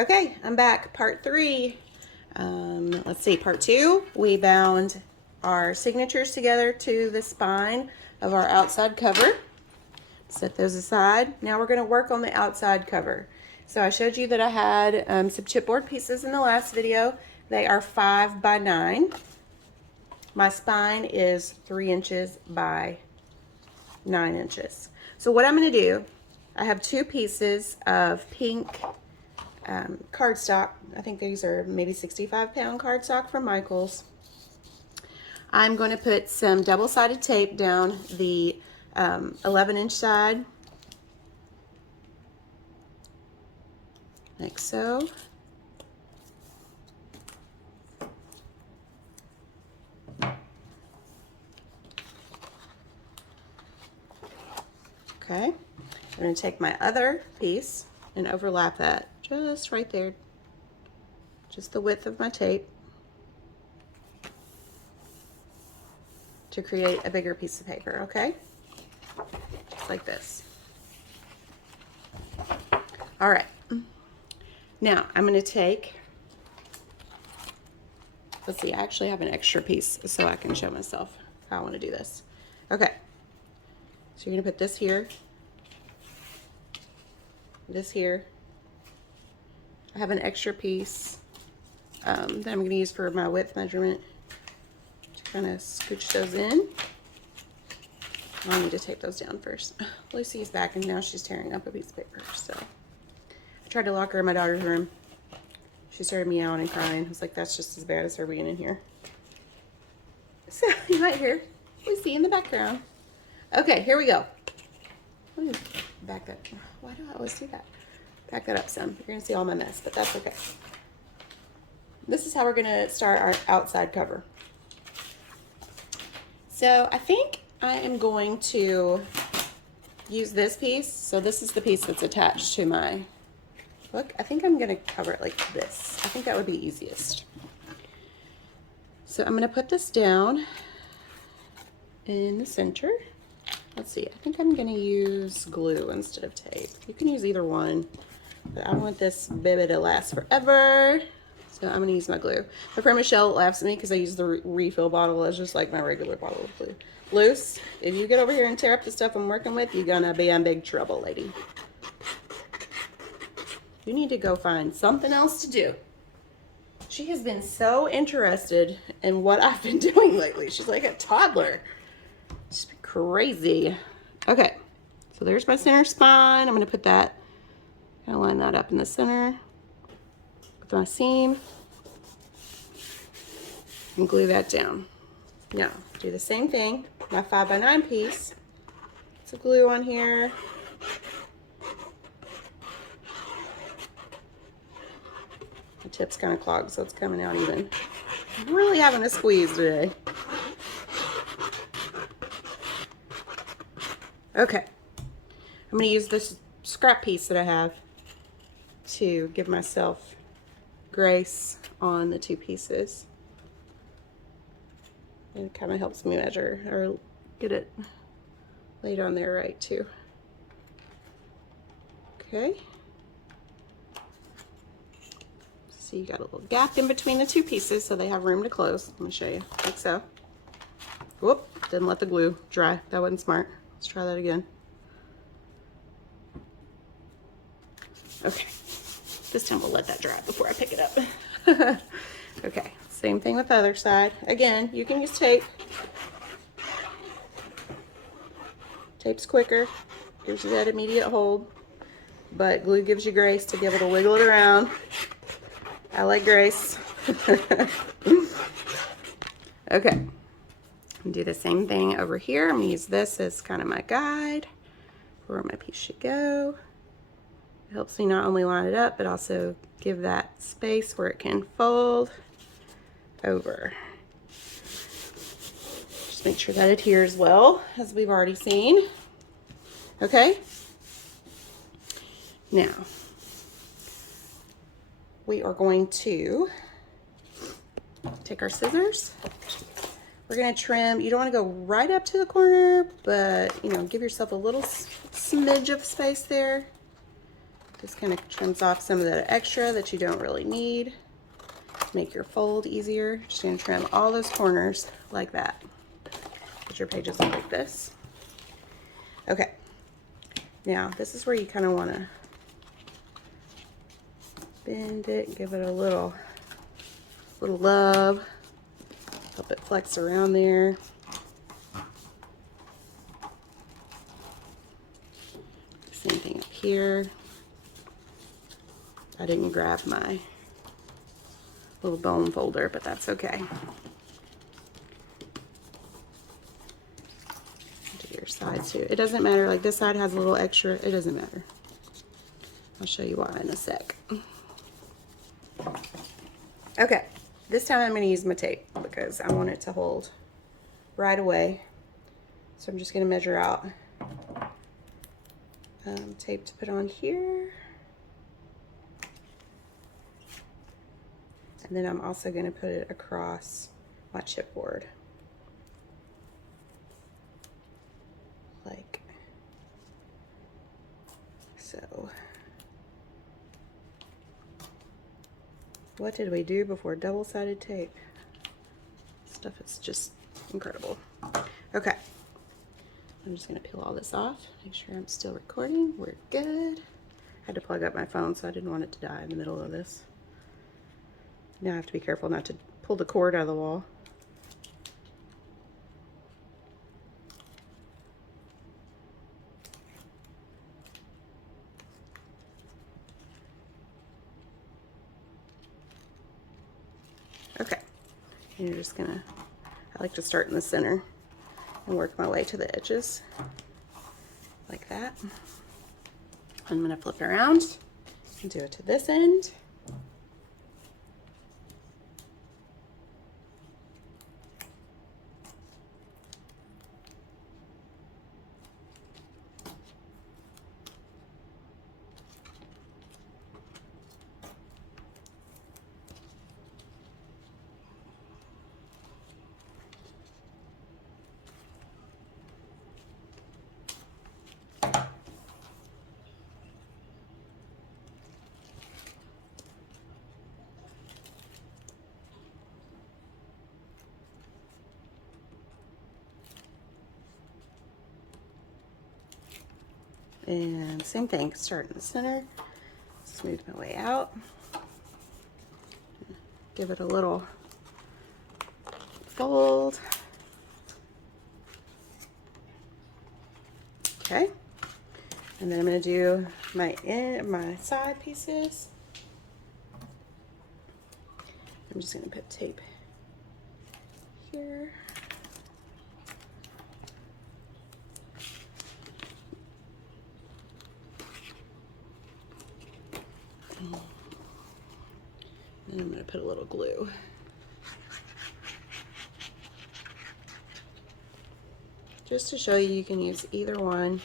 Okay, I'm back. Part 3. Let's see, part 2. We bound our signatures together to the spine of our outside cover. Set those aside. Now we're going to work on the outside cover. So I showed you that I had some chipboard pieces in the last video. They are 5 by 9. My spine is 3 inches by 9 inches. So what I'm going to do, I have 2 pieces of pink cardstock. I think these are maybe 65-pound cardstock from Michaels. I'm going to put some double-sided tape down the 11-inch side, like so. Okay, I'm going to take my other piece and overlap that just right there, just the width of my tape, to create a bigger piece of paper, okay? Just like this. All right, now I'm going to take, let's see, I actually have an extra piece so I can show myself how I want to do this. Okay, so you're going to put this here, this here. I have an extra piece that I'm going to use for my width measurement to kind of scooch those in. I'll need to tape those down first. Lucy's back and now she's tearing up a piece of paper. So I tried to lock her in my daughter's room. She started meowing and crying. I was like, that's just as bad as her being in here. So you might hear Lucy in the background. Okay, here we go. Let me back that. Why do I always do that? Back that up some. You're going to see all my mess, but that's okay. This is how we're going to start our outside cover. So I think I am going to use this piece. So this is the piece that's attached to my book. I think I'm going to cover it like this. I think that would be easiest. So I'm going to put this down in the center. Let's see, I think I'm going to use glue instead of tape. You can use either one, but I want this baby to last forever. So I'm going to use my glue. My friend Michelle laughs at me because I use the refill bottle as just like my regular bottle of glue. Luce, if you get over here and tear up the stuff I'm working with, you're going to be in big trouble, lady. You need to go find something else to do. She has been so interested in what I've been doing lately. She's like a toddler. It's crazy. Okay, so there's my center spine. I'm going to put that, kind of line that up in the center with my seam and glue that down. Now, do the same thing. My 5 by 9 piece. Some glue on here. The tip's kind of clogged, so it's coming out even. I'm really having a squeeze today. Okay, I'm going to use this scrap piece that I have to give myself grace on the 2 pieces. And it kind of helps me measure or get it laid on there right too. Okay. So you got a little gap in between the 2 pieces so they have room to close. I'm going to show you, like so. Whoop, didn't let the glue dry. That wasn't smart. Let's try that again. Okay, this time we'll let that dry before I pick it up. Okay, same thing with the other side. Again, you can use tape. Tape's quicker, gives you that immediate hold, but glue gives you grace to be able to wiggle it around. I like grace. Okay. And do the same thing over here. I'm going to use this as kind of my guide for where my piece should go. It helps me not only line it up, but also give that space where it can fold over. Just make sure that adheres well, as we've already seen. Okay? Now, we are going to take our scissors. We're going to trim. You don't want to go right up to the corner, but, you know, give yourself a little smidge of space there. Just kind of trims off some of the extra that you don't really need. Make your fold easier. Just gonna trim all those corners like that. Get your pages look like this. Okay, now this is where you kind of want to bend it, give it a little love, help it flex around there. Same thing up here. I didn't grab my little bone folder, but that's okay. Do your sides too. It doesn't matter, like this side has a little extra, it doesn't matter. I'll show you why in a sec. Okay, this time I'm going to use my tape because I want it to hold right away. So I'm just going to measure out tape to put on here. And then I'm also going to put it across my chipboard. Like so. What did we do before double-sided tape? Stuff is just incredible. Okay. I'm just going to peel all this off. Make sure I'm still recording. We're good. I had to plug up my phone, so I didn't want it to die in the middle of this. Now I have to be careful not to pull the cord out of the wall. Okay, and you're just gonna, I like to start in the center and work my way to the edges like that. I'm gonna flip it around and do it to this end. And same thing, start in the center, smooth my way out, give it a little fold. Okay, and then I'm going to do my side pieces. I'm just going to put tape here. And I'm going to put a little glue. Just to show you, you can use either one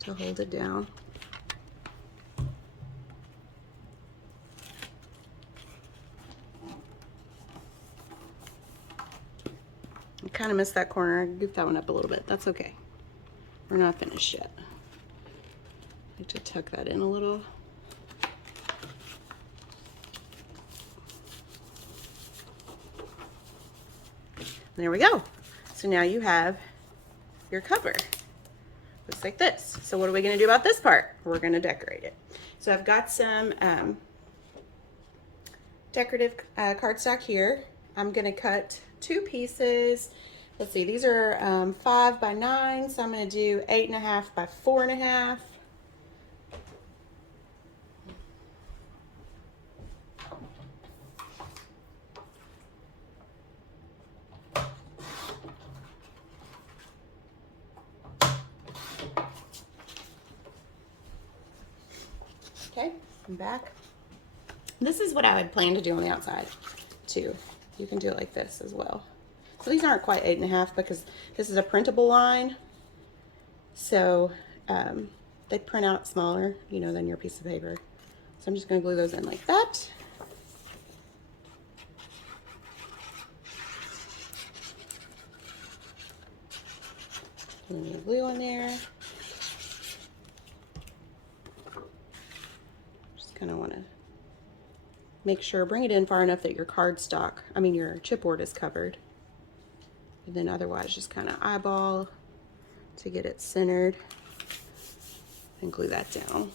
to hold it down. I kind of missed that corner. I goofed that one up a little bit. That's okay. We're not finished yet. I need to tuck that in a little. There we go. So now you have your cover. Looks like this. So what are we going to do about this part? We're going to decorate it. So I've got some decorative cardstock here. I'm going to cut 2 pieces. Let's see, these are 5 by 9, so I'm going to do 8.5 by 4.5. Okay, I'm back. This is what I would plan to do on the outside too. You can do it like this as well. So these aren't quite 8.5 because this is a printable line. So they print out smaller, you know, than your piece of paper. So I'm just going to glue those in like that. Glue in there. kind of want to make sure, bring it in far enough that your your chipboard is covered. And then otherwise just kind of eyeball to get it centered and glue that down.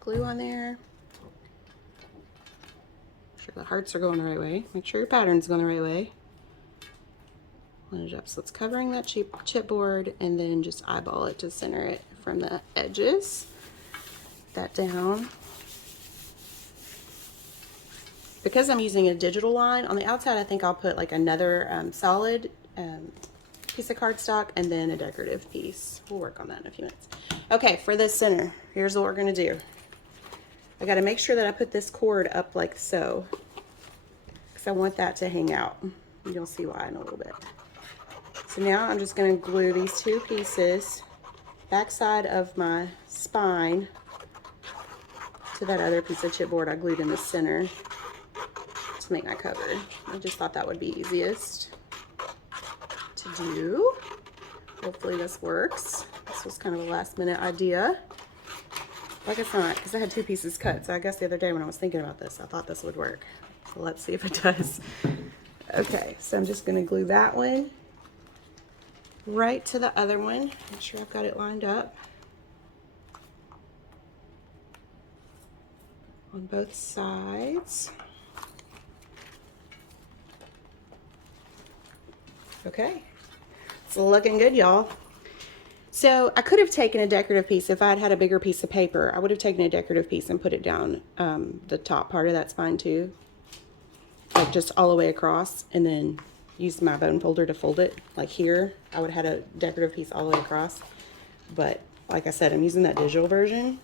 Glue on there. Make sure the hearts are going the right way. Make sure your pattern's going the right way. Line it up so it's covering that chipboard, and then just eyeball it to center it from the edges. That down. Because I'm using a digital line, on the outside I think I'll put like another solid piece of cardstock and then a decorative piece. We'll work on that in a few minutes. Okay, for this center, here's what we're gonna do. I gotta make sure that I put this cord up like so, because I want that to hang out. You'll see why in a little bit. So now I'm just going to glue these two pieces, backside of my spine, to that other piece of chipboard I glued in the center to make my cover. I just thought that would be easiest to do. Hopefully this works. This was kind of a last minute idea. Like it's not, because I had two pieces cut. So I guess the other day when I was thinking about this, I thought this would work. So let's see if it does. Okay, so I'm just going to glue that one right to the other one. Make sure I've got it lined up on both sides. Okay, it's looking good, y'all. So I could have taken a decorative piece if I had had a bigger piece of paper. I would have taken a decorative piece and put it down the top part of that spine too, like just all the way across, and then used my bone folder to fold it. Like here, I would have had a decorative piece all the way across. But like I said, I'm using that digital version,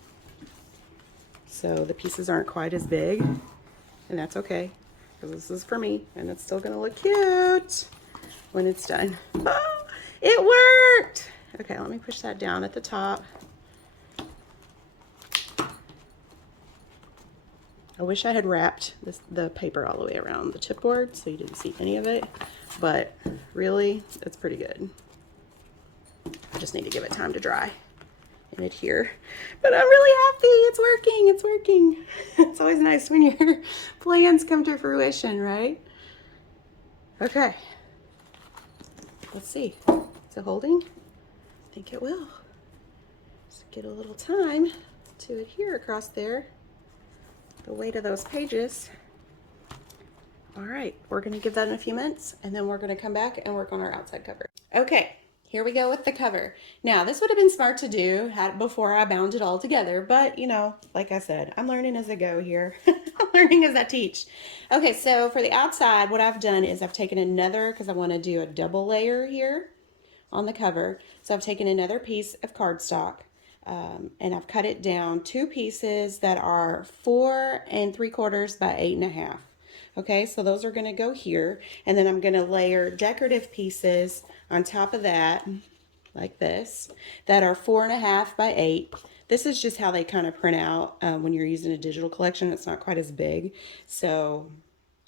so the pieces aren't quite as big, and that's okay, because this is for me, and it's still gonna look cute when it's done. Oh, it worked! Okay, let me push that down at the top. I wish I had wrapped the paper all the way around the chipboard so you didn't see any of it, but really, it's pretty good. I just need to give it time to dry and adhere. But I'm really happy, it's working, it's working. It's always nice when your plans come to fruition, right? Okay, let's see, is it holding? I think it will. Just get a little time to adhere across there. The weight of those pages. All right, we're gonna give that in a few minutes, and then we're gonna come back and work on our outside cover. Okay, here we go with the cover. Now, this would have been smart to do before I bound it all together, but you know, like I said, I'm learning as I go here. I'm learning as I teach. Okay, so for the outside, what I've done is I've taken another, because I wanna do a double layer here on the cover. So I've taken another piece of cardstock, and I've cut it down 2 pieces that are 4 3/4 by 8 1/2. Okay, so those are going to go here, and then I'm going to layer decorative pieces on top of that, like this, that are 4 1/2 by 8. This is just how they kind of print out when you're using a digital collection. It's not quite as big, so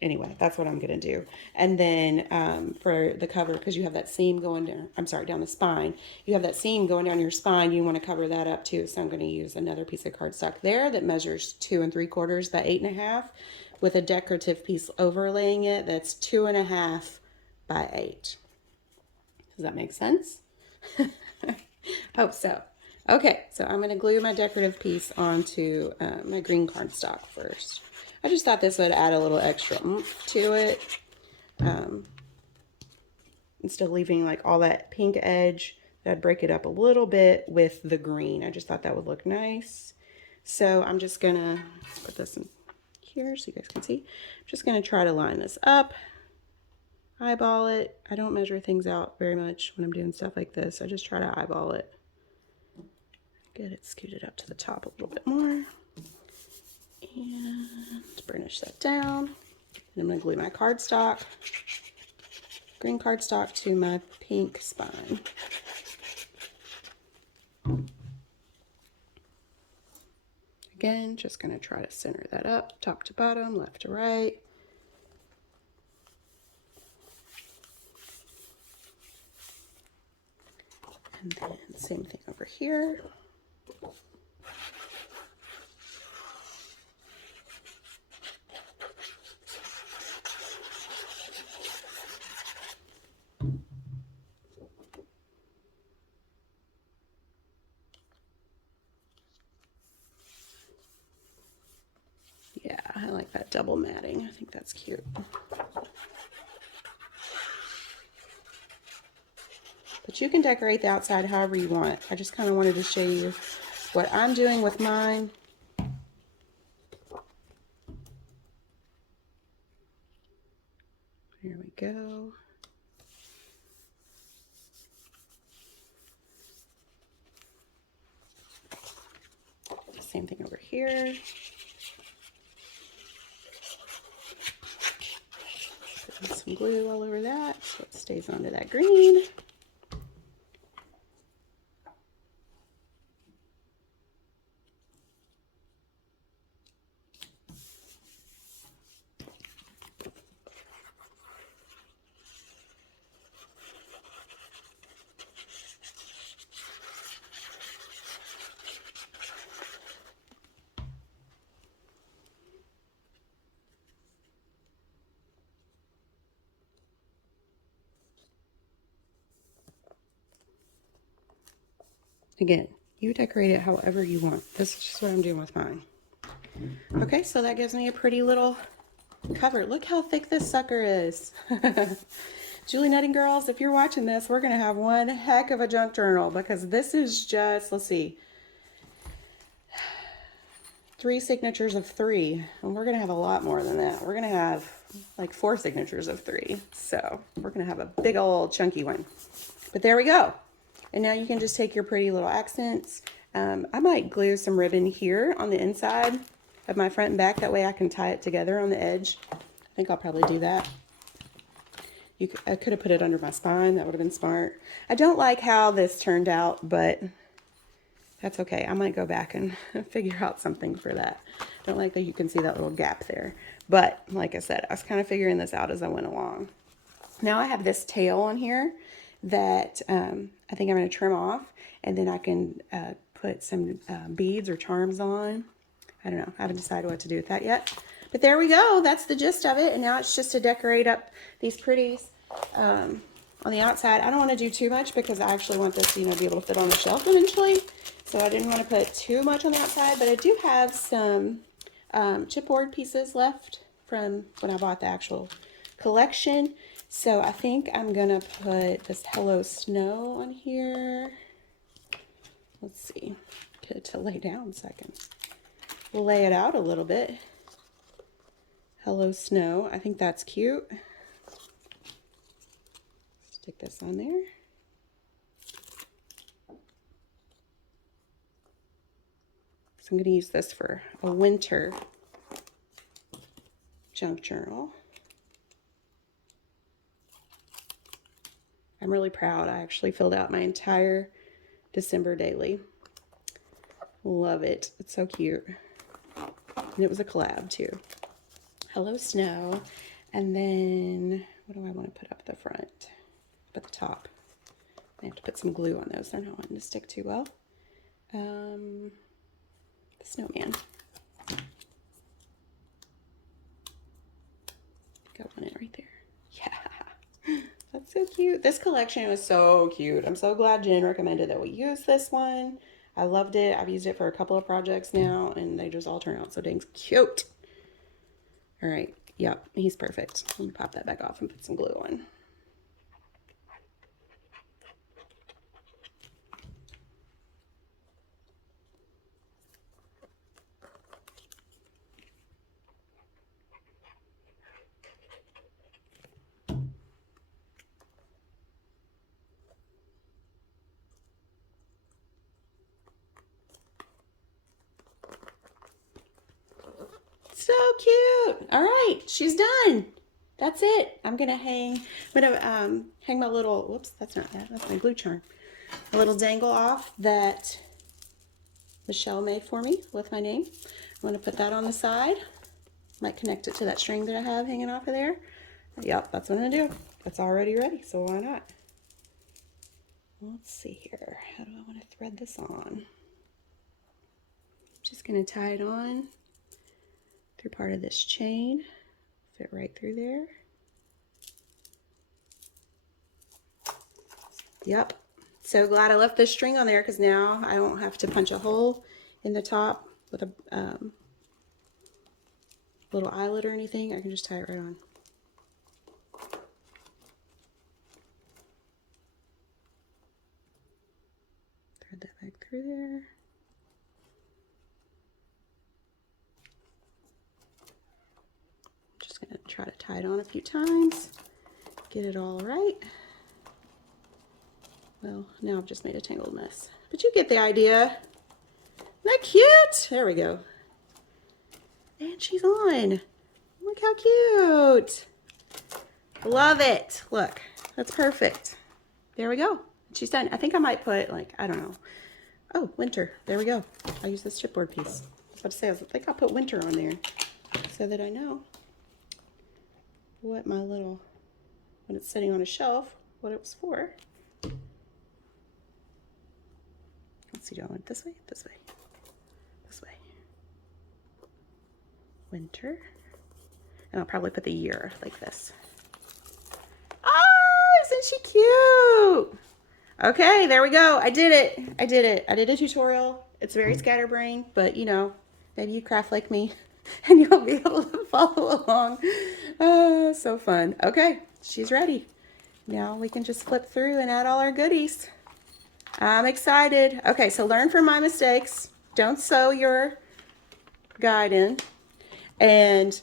anyway, that's what I'm going to do. And then for the cover, because you have that seam going down, I'm sorry, down the spine, you have that seam going down your spine, you want to cover that up too. So I'm going to use another piece of cardstock there that measures 2 3/4 by 8 1/2 with a decorative piece overlaying it that's 2 1/2 by 8. Does that make sense? Hope so. Okay, so I'm going to glue my decorative piece onto my green cardstock first. I just thought this would add a little extra oomph to it. Instead of leaving like all that pink edge, I'd break it up a little bit with the green. I just thought that would look nice. So I'm just going to put this in here so you guys can see. I'm just going to try to line this up, eyeball it. I don't measure things out very much when I'm doing stuff like this. I just try to eyeball it. Get it scooted up to the top a little bit more. And burnish that down. And I'm going to glue my cardstock, green cardstock, to my pink spine. Again, just going to try to center that up, top to bottom, left to right. And then same thing over here. Yeah, I like that double matting. I think that's cute. But you can decorate the outside however you want. I just kind of wanted to show you what I'm doing with mine. There we go. Same thing over here. Put some glue all over that so it stays onto that green. Again, you decorate it however you want. This is just what I'm doing with mine. Okay, so that gives me a pretty little cover. Look how thick this sucker is. Julie Nutting Girls, if you're watching this, we're going to have one heck of a junk journal because this is just, let's see, 3 signatures of 3. And we're going to have a lot more than that. We're going to have like 4 signatures of 3. So we're going to have a big old chunky one. But there we go. And now you can just take your pretty little accents. I might glue some ribbon here on the inside of my front and back. That way I can tie it together on the edge. I think I'll probably do that. I could have put it under my spine. That would have been smart. I don't like how this turned out, but that's okay. I might go back and figure out something for that. Don't like that you can see that little gap there. But like I said, I was kind of figuring this out as I went along. Now I have this tail on here that I think I'm going to trim off, and then I can put some beads or charms on. I don't know. I haven't decided what to do with that yet. But there we go. That's the gist of it. And now it's just to decorate up these pretties on the outside. I don't want to do too much because I actually want this, you know, to be able to fit on the shelf eventually. So I didn't want to put too much on the outside, but I do have some chipboard pieces left from when I bought the actual collection. So I think I'm going to put this Hello Snow on here. Let's see. Get it to lay down so I can lay it out a little bit. Hello Snow. I think that's cute. Stick this on there. So I'm going to use this for a winter junk journal. I'm really proud. I actually filled out my entire December daily. Love it. It's so cute. And it was a collab too. Hello Snow. And then what do I want to put up the front? Up at the top. I have to put some glue on those. They're not wanting to stick too well. The snowman. Got one in right there. Yeah. That's so cute. This collection was so cute. I'm so glad Jen recommended that we use this one. I loved it. I've used it for a couple of projects now, and they just all turn out so dang cute. All right. Yep, he's perfect. Let me pop that back off and put some glue on. So cute. All right, she's done. That's it. I'm gonna hang my little, whoops, that's not that. That's my glue charm. A little dangle off that Michelle made for me with my name. I'm going to put that on the side. Might connect it to that string that I have hanging off of there. Yep, that's what I'm going to do. It's already ready, so why not? Let's see here. How do I want to thread this on? Just going to tie it on through part of this chain. Fit right through there. Yep. So glad I left this string on there because now I won't have to punch a hole in the top with a little eyelet or anything. I can just tie it right on. Thread that back through there. Just going to try to tie it on a few times, get it all right. Well, now I've just made a tangled mess, but you get the idea. Isn't that cute? There we go. And she's on. Look how cute. Love it. Look, that's perfect. There we go. She's done. I think I might put like, I don't know. Oh, winter. There we go. I use this chipboard piece. I was about to say, I think I'll put winter on there so that I know what my little, when it's sitting on a shelf, what it was for. Let's see, do I want it this way? This way. This way. Winter. And I'll probably put the year like this. Oh, isn't she cute? Okay, there we go. I did it. I did it. I did a tutorial. It's very scatterbrained, but you know, maybe you craft like me and you'll be able to follow along. Oh, so fun. Okay, she's ready. Now we can just flip through and add all our goodies. I'm excited. Okay, so learn from my mistakes. Don't sew your guide in and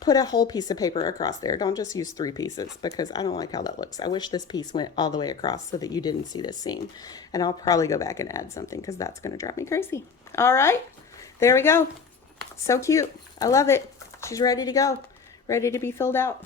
put a whole piece of paper across there. Don't just use 3 pieces because I don't like how that looks. I wish this piece went all the way across so that you didn't see this seam. And I'll probably go back and add something because that's going to drive me crazy. All right, there we go. So cute. I love it. She's ready to go. Ready to be filled out.